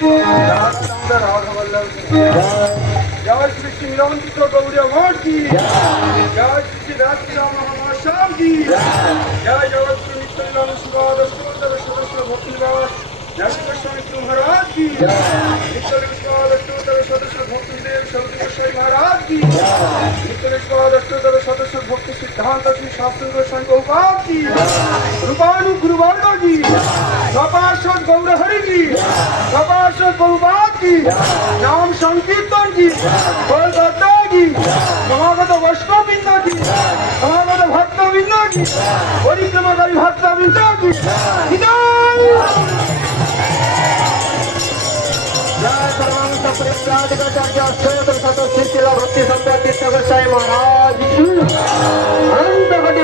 जय श्री श्री रामचंद्र गौरिया मठ की जय श्री श्री राष्ट्रीय राम महाश्याम की जय जगत श्री नित्यानंद शिवाद अष्टोत्तर सदस्य भक्ति निवास नरसिंह स्वामी महाराज की नित्यानंद शिवाद अष्टोत्तर सदस्य भक्ति देव शब्द गोसाई महाराज की नित्यानंद शिवाद अष्टोत्तर सदस्य भक्ति सिद्धांत श्री शास्त्र गोसाई गोपाल की रूपानु गुरुवर्ग की सपार्षद गौरहरि की सपार्षद बहुपात की नाम संकीर्तन की कोलकाता की समागत वैष्णववृंद की समागत भक्तवृंद की परिक्रमाकारी भक्तवृंद की जय सर्वांग परित्राणिकाचार्य अष्टोत्तर सदस्य भक्ति संपत्ति गोसाई महाराज की अनंत कोटि